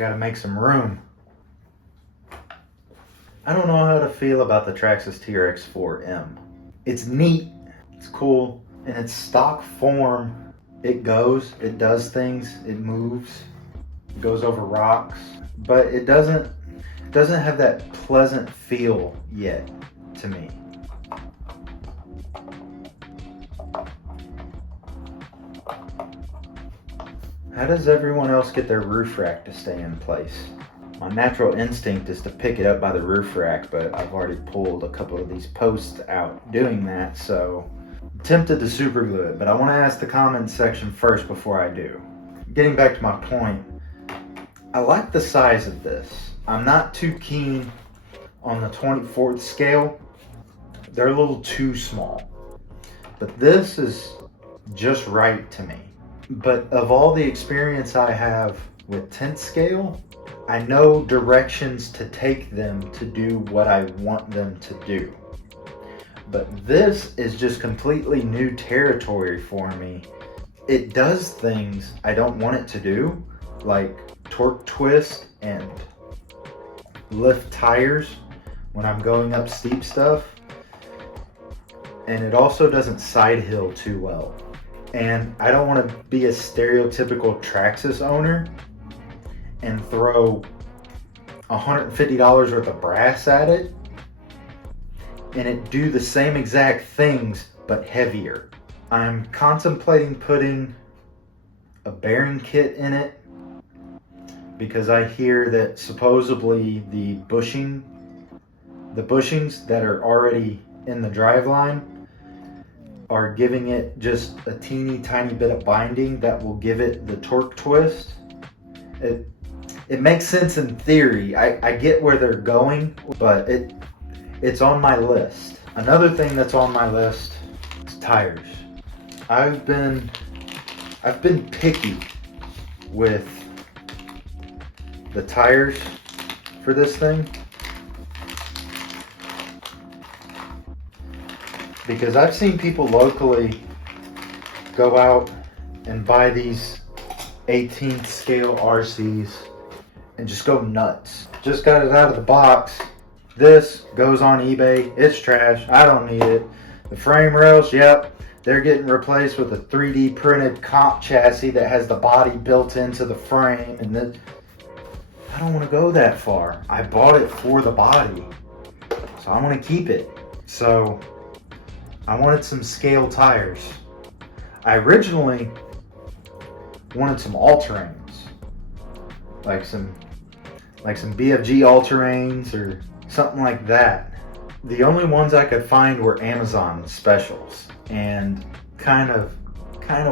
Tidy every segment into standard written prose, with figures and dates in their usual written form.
Gotta make some room. I don't know how to feel about the Traxxas Trx4M. It's neat, it's cool, in its stock form, it does things, it moves, it goes over rocks, but it doesn't have that pleasant feel yet to me. How does everyone else get their roof rack to stay in place? My natural instinct is to pick it up by the roof rack, but I've already pulled a couple of these posts out doing that, so I'm tempted to super glue it, but I want to ask the comments section first before I do. Getting back to my point, I like the size of this. I'm not too keen on the 24th scale. They're a little too small, but this is just right to me. But of all the experience I have with 10th scale, I know directions to take them to do what I want them to do. But this is just completely new territory for me. It does things I don't want it to do, like torque twist and lift tires when I'm going up steep stuff. And it also doesn't side hill too well. And I don't want to be a stereotypical Traxxas owner and throw $150 worth of brass at it and it do the same exact things but heavier. I'm contemplating putting a bearing kit in it because I hear that supposedly the bushings that are already in the driveline are giving it just a teeny tiny bit of binding that will give it the torque twist. It makes sense in theory. I get where they're going, but it's on my list. Another thing that's on my list is tires. I've been picky with the tires for this thing because I've seen people locally go out and buy these 18th scale RCs and just go nuts. Just got it out of the box. This goes on eBay. It's trash. I don't need it. The frame rails, yep, they're getting replaced with a 3D printed comp chassis that has the body built into the frame, and then I don't want to go that far. I bought it for the body, so I want to keep it. So I wanted some scale tires. I originally wanted some all-terrains, like some BFG all-terrains or something like that. The only ones I could find were Amazon specials, and kind of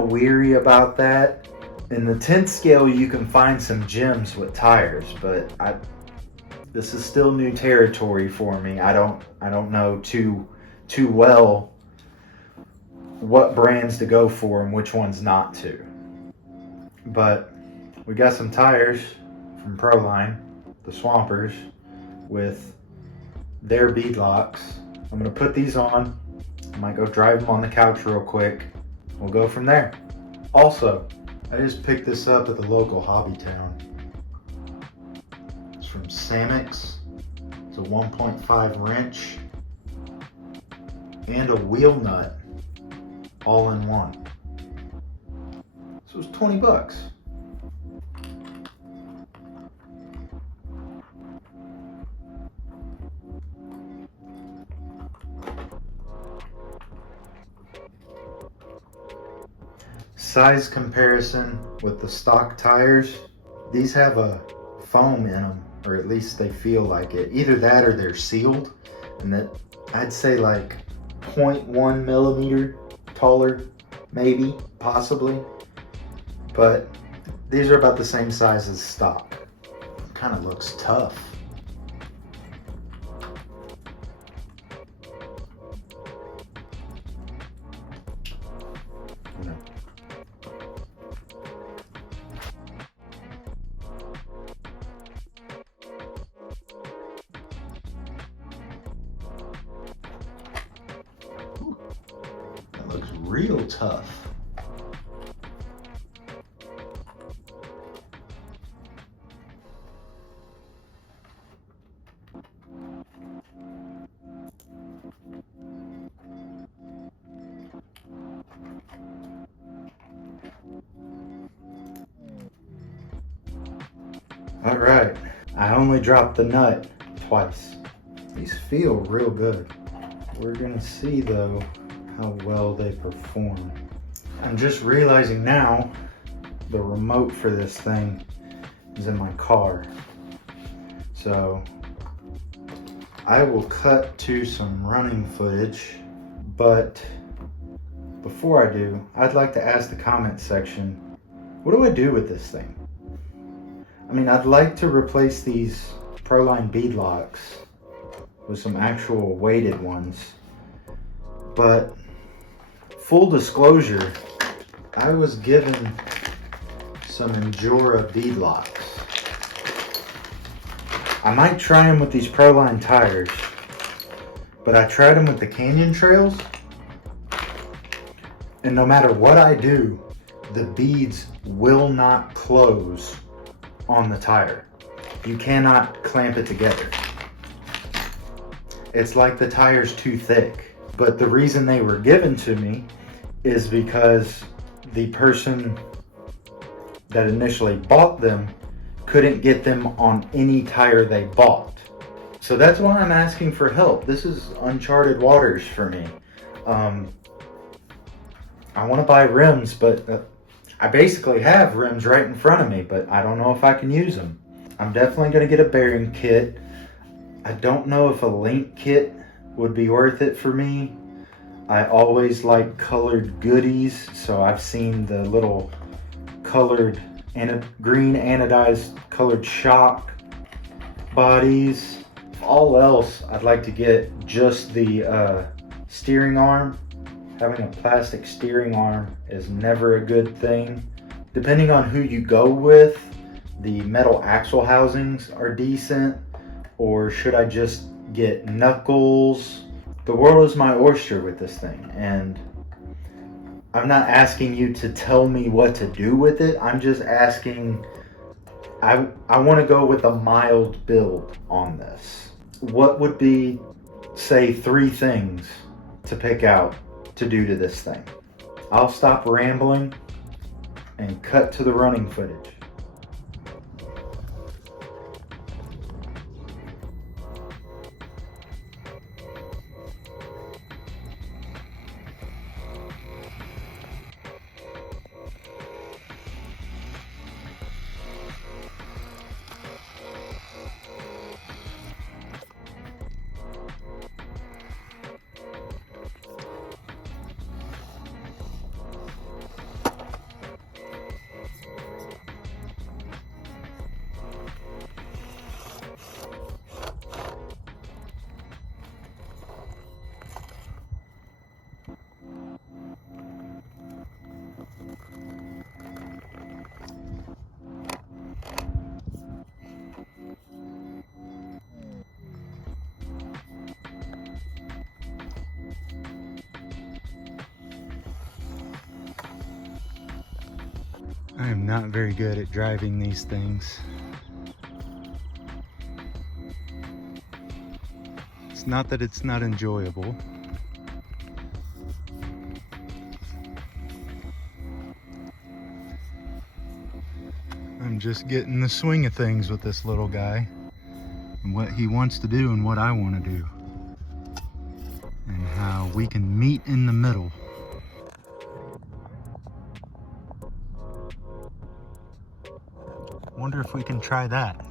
weary about that. In the 10th scale, you can find some gems with tires, but this is still new territory for me. I don't know too well what brands to go for and which ones not to. But we got some tires from Proline, the Swampers, with their bead locks. I'm gonna put these on. I might go drive them on the couch real quick. We'll go from there. Also, I just picked this up at the local Hobby Town. It's from Samix. It's a 1.5 wrench and a wheel nut all in one. So it's 20 bucks. Size comparison with the stock tires, these have a foam in them, or at least they feel like it. Either that or they're sealed, and that I'd say like 0.1 millimeter taller, maybe, possibly. But these are about the same size as stock. Kind of looks tough. That looks real tough. All right, I only dropped the nut twice. These feel real good. We're gonna see though how well they perform. I'm just realizing now the remote for this thing is in my car. So I will cut to some running footage, but before I do, I'd like to ask the comment section, what do I do with this thing? I mean, I'd like to replace these Proline bead locks with some actual weighted ones, but full disclosure, I was given some Endura bead locks. I might try them with these Proline tires, but I tried them with the Canyon Trails, and no matter what I do, the beads will not close on the tire. You cannot clamp it together. It's like the tire's too thick. But the reason they were given to me is because the person that initially bought them couldn't get them on any tire they bought. So that's why I'm asking for help. This is uncharted waters for me. I want to buy rims, but I basically have rims right in front of me, but I don't know if I can use them. I'm definitely going to get a bearing kit. I don't know if a link kit would be worth it for me. I always like colored goodies, so I've seen the little colored green anodized colored shock bodies. All else, I'd like to get just the steering arm. Having a plastic steering arm is never a good thing. Depending on who you go with, the metal axle housings are decent, or should I just get knuckles? The world is my oyster with this thing, and I'm not asking you to tell me what to do with it. I'm just asking, I want to go with a mild build on this. What would be, say, 3 things to pick out to do to this thing? I'll stop rambling and cut to the running footage. I am not very good at driving these things. It's not that it's not enjoyable. I'm just getting the swing of things with this little guy, and what he wants to do and what I want to do, and how we can meet in the middle. Wonder if we can try that.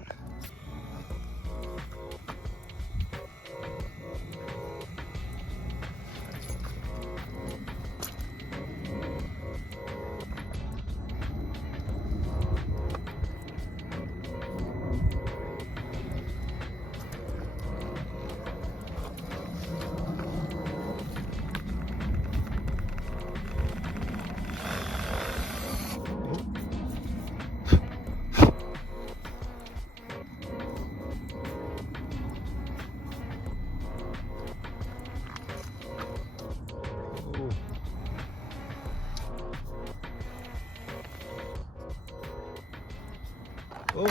Oh.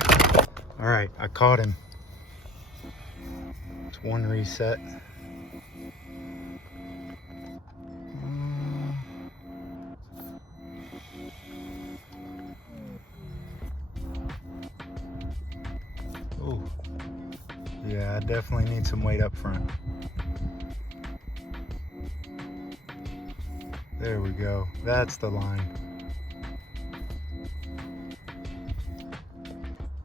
All right, I caught him. It's one reset. definitely need some weight up front. There we go. That's the line.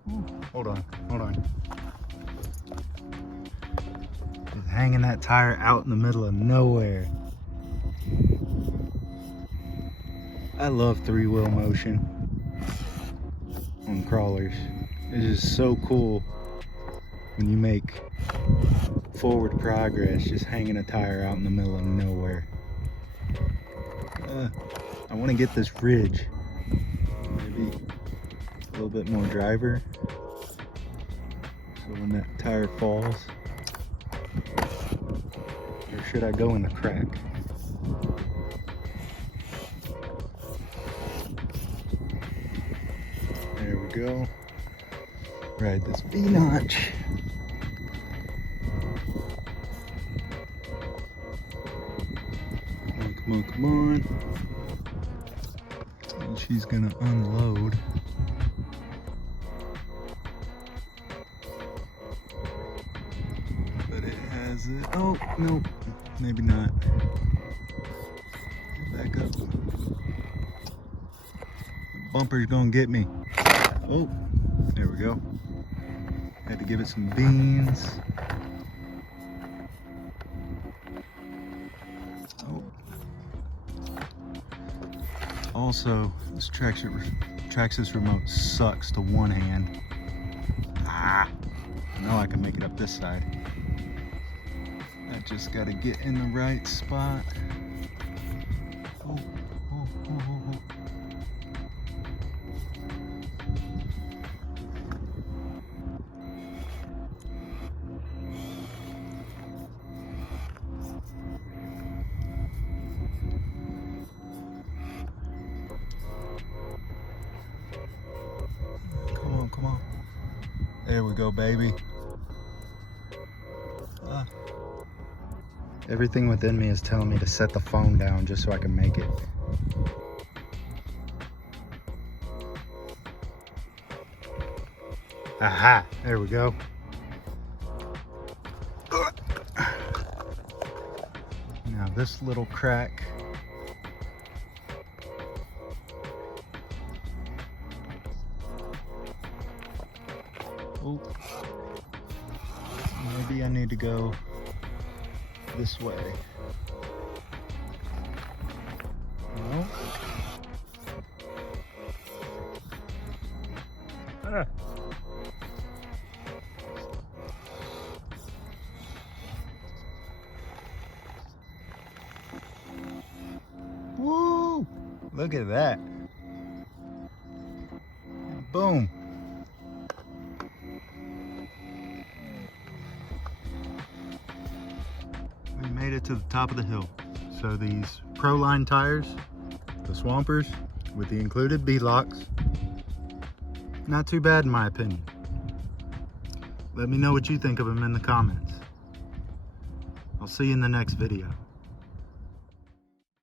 Ooh, hold on. Just hanging that tire out in the middle of nowhere. I love three-wheel motion on crawlers. It's just so cool when you make forward progress just hanging a tire out in the middle of nowhere. I want to get this ridge, maybe a little bit more driver, so when that tire falls, or should I go in the crack? There we go. Ride this V-notch. Come on. And she's gonna unload. But it has it. Oh, no. Maybe not. Get back up. The bumper's gonna get me. Oh, there we go. Had to give it some beans. Oh. Also, this Trxx remote sucks to one hand. I know I can make it up this side. I just gotta get in the right spot. Oh. Come on. There we go, baby. Everything within me is telling me to set the phone down just so I can make it. Aha, there we go. Now this little crack. Oh, maybe I need to go this way. No. Woo! Look at that. Boom. We made it to the top of the hill. So these Pro-Line tires, the Swampers with the included beadlocks, not too bad in my opinion. Let me know what you think of them in the comments. I'll see you in the next video.